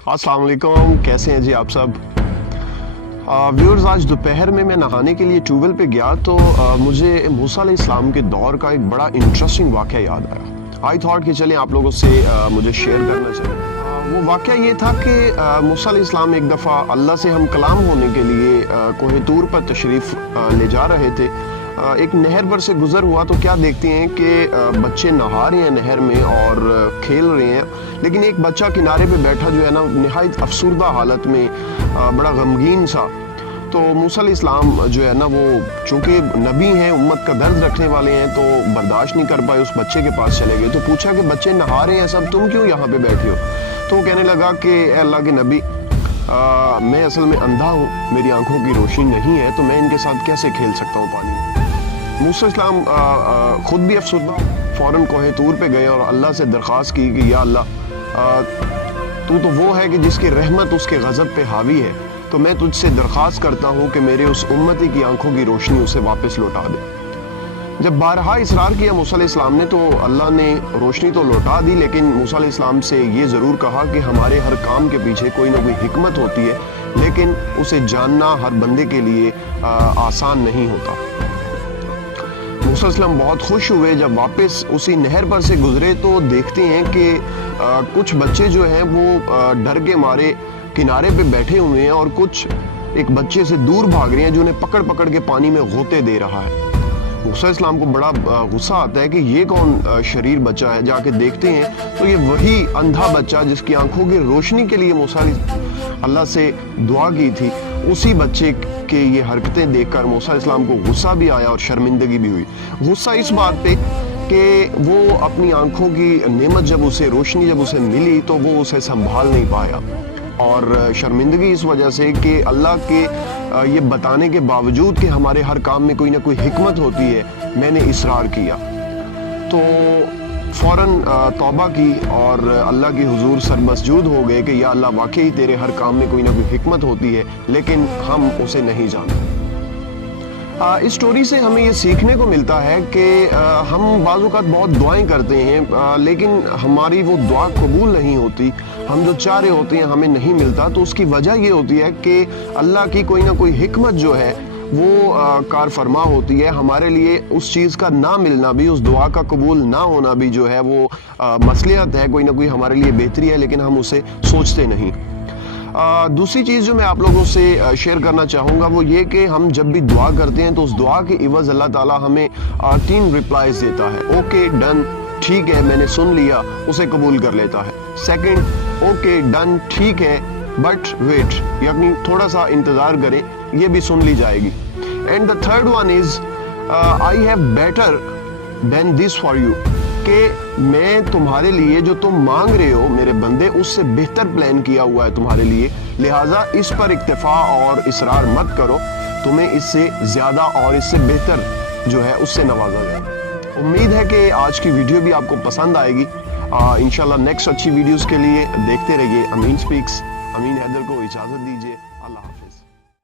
अस्सलाम वालेकुम, कैसे हैं जी आप सब। व्यूअर्स, आज दोपहर में मैं नहाने के लिए ट्यूबवेल पे गया तो मुझे मूसा अलैहिस्सलाम के दौर का एक बड़ा इंटरेस्टिंग वाक़या याद आया। आई थॉट कि चलें आप लोगों से मुझे शेयर करना चाहिए। वो वाक़या ये था कि मूसा अलैहिस्सलाम एक दफ़ा अल्लाह से हम कलाम होने के लिए कोहे तूर पर तशरीफ़ ले जा रहे थे। एक नहर पर से गुजर हुआ तो क्या देखते हैं कि बच्चे नहा रहे हैं नहर में और खेल रहे हैं, लेकिन एक बच्चा किनारे पे बैठा जो है ना निहायत अफसुर्दा हालत में, बड़ा गमगीन सा। तो मूसा अलैहिस्सलाम जो है ना वो चूंकि नबी हैं, उम्मत का दर्द रखने वाले हैं, तो बर्दाश्त नहीं कर पाए, उस बच्चे के पास चले गए। तो पूछा कि बच्चे नहा रहे हैं सब, तुम क्यों यहाँ पे बैठे हो? तो वो कहने लगा कि अल्लाह के नबी, मैं असल में अंधा हूँ, मेरी आंखों की रोशनी नहीं है, तो मैं इनके साथ कैसे खेल सकता हूँ पानी में। मूसा अलैहिस्सलाम खुद भी अफसुर्दा फ़ौरन कोहे तूर पे गए और अल्लाह से दरख्वास्त की कि या अल्लाह, तू तो वो है कि जिसकी रहमत उसके गज़ब पे हावी है, तो मैं तुझसे दरख्वास्त करता हूँ कि मेरे उस उम्मती की आंखों की रोशनी उसे वापस लौटा दे। जब बारहा इसरार किया मूसा अलैहिस्सलाम ने, तो अल्लाह ने रोशनी तो लौटा दी, लेकिन मूसा अलैहिस्सलाम से ये ज़रूर कहा कि हमारे हर काम के पीछे कोई ना कोई हिकमत होती है, लेकिन उसे जानना हर बंदे के लिए आसान नहीं होता। मूसा अलैहिस्सलाम बहुत खुश हुए जब वापस उसी नहर पर से गुजरे, तो देखते हैं कि कुछ बच्चे जो हैं वो डर के मारे किनारे पे बैठे हुए हैं और कुछ एक बच्चे से दूर भाग रहे हैं जो उन्हें पकड़ पकड़ के पानी में गोते दे रहा है। मूसा अलैहिस्सलाम को बड़ा गुस्सा आता है कि ये कौन शरीर बच्चा है। जाके देखते हैं तो ये वही अंधा बच्चा जिसकी आंखों की रोशनी के लिए मूसा अल्लाह से दुआ की थी, उसी बच्चे के ये हरकतें देखकर मूसा अलैहिस्सलाम को गुस्सा भी आया और शर्मिंदगी भी हुई। गुस्सा इस बात पे कि वो अपनी आंखों की नेमत जब उसे रोशनी जब उसे मिली तो वो उसे संभाल नहीं पाया, और शर्मिंदगी इस वजह से कि अल्लाह के ये बताने के बावजूद कि हमारे हर काम में कोई ना कोई हिकमत होती है, मैंने इसरार किया। तो फ़ौरन तौबा की और अल्लाह की हुजूर सरमसजूद हो गए कि या अल्लाह, वाकई तेरे हर काम में कोई ना कोई हिकमत होती है, लेकिन हम उसे नहीं जानते। इस स्टोरी से हमें ये सीखने को मिलता है कि हम बाज़ औक़ात बहुत दुआएं करते हैं, लेकिन हमारी वो दुआ कबूल नहीं होती, हम जो चाह रहे होते हैं हमें नहीं मिलता। तो उसकी वजह ये होती है कि अल्लाह की कोई ना कोई हिकमत जो है वो कार फरमा होती है। हमारे लिए उस चीज़ का ना मिलना भी, उस दुआ का कबूल ना होना भी जो है वो मसलियत है, कोई ना कोई हमारे लिए बेहतरी है, लेकिन हम उसे सोचते नहीं। दूसरी चीज़ जो मैं आप लोगों से शेयर करना चाहूँगा वो ये कि हम जब भी दुआ करते हैं तो उस दुआ के इवज़ अल्लाह ताला हमें 3 रिप्लाईज देता है। ओके डन, ठीक है मैंने सुन लिया, उसे कबूल कर लेता है। सेकंड, ओके डन ठीक है बट वेट, यानी थोड़ा सा इंतज़ार करें, ये भी सुन ली जाएगी। And the third one is I have better than this for you, कि मैं तुम्हारे लिए जो तुम मांग रहे हो मेरे बंदे, उससे बेहतर प्लान किया हुआ है तुम्हारे लिए, लिहाजा इस पर इक्तफा और इसरार मत करो, तुम्हें इससे ज़्यादा और इससे बेहतर जो है उससे नवाजा जाए। उम्मीद है कि आज की वीडियो भी आपको पसंद आएगी। इंशाल्लाह नेक्स्ट अच्छी वीडियोस के लिए देखते रहिए अमीन स्पीक्स। अमीन हैदर को इजाज़त दीजिए।